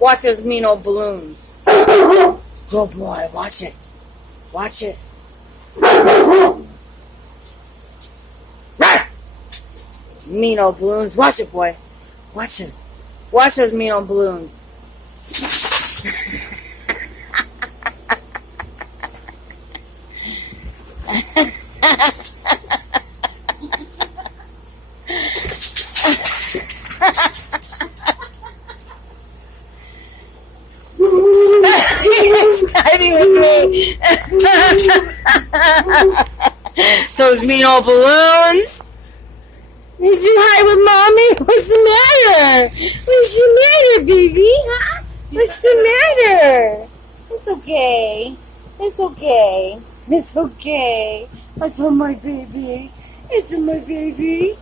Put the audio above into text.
Watch those mean old balloons. Good boy. Watch it. Watch it. Mean old balloons. Watch it, boy. Watch this. Watch those mean old balloons. He's hiding with me. Those mean old balloons. Did you hide with mommy? What's the matter? What's the matter, baby? Huh? What's the matter? It's okay. It's okay. It's okay. It's on my baby. It's on my baby.